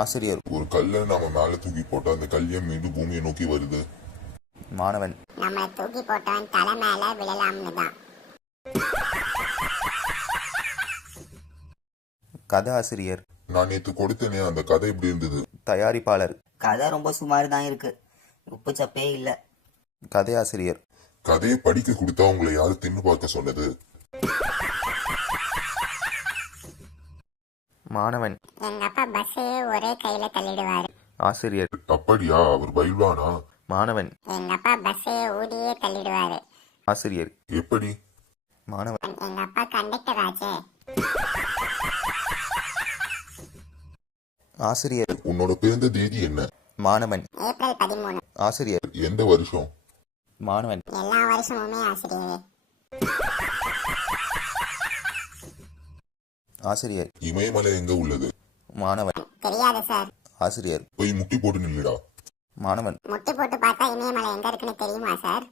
ஆசிரியர். ஒரு கல்லை நாம மேல தூக்கி போட்டா அந்த கல்லை மீண்டும் பூமியை நோக்கி வருது. மாணவன். நம்ம தூக்கி போட்டவன் தலை மேல விழலாம்னு தான். கதை ஆசிரியர். நான் நேத்து கொடுத்தேனே அந்த கதை எப்படி இருந்தது? தயாரிப்பாளர். கதை ரொம்ப சுமார் தான் இருக்கு, உப்பு சப்பே இல்ல. கதை ஆசிரியர். கதையை படிக்க கொடுத்தா உங்களை யாரு தின்னு பார்க்க சொன்னது? மாணவன். எங்க அப்பா பஸ்ஸையே ஒரே கையில தள்ளிடுவாரு. ஆசிரியர். அப்படியா? அவர் பயில்வானா? மாணவன். எங்க அப்பா பஸ்ஸையே ஊடியே தள்ளிடுவாரு. ஆசிரியர். எப்படி? மாணவன். எங்க அப்பா கண்டக்டர் ஆச்சே. ஆசிரியர். உன்னோட பிறந்த தேதி என்ன? மாணவன். ஏப்ரல் 13. ஆசிரியர். எந்த வருஷம்? மாணவன். எல்லா வருஷமுமே ஆசிரியரே. ஆசிரியர். இமயமலை எங்க உள்ளது? மாணவன். தெரியாது சார். ஆசிரியர். போய் முட்டி போட்டு நில்லுடா. மாணவன். முட்டி போட்டு பார்த்தா இமயமலை எங்க இருக்குன்னு தெரியுமா சார்?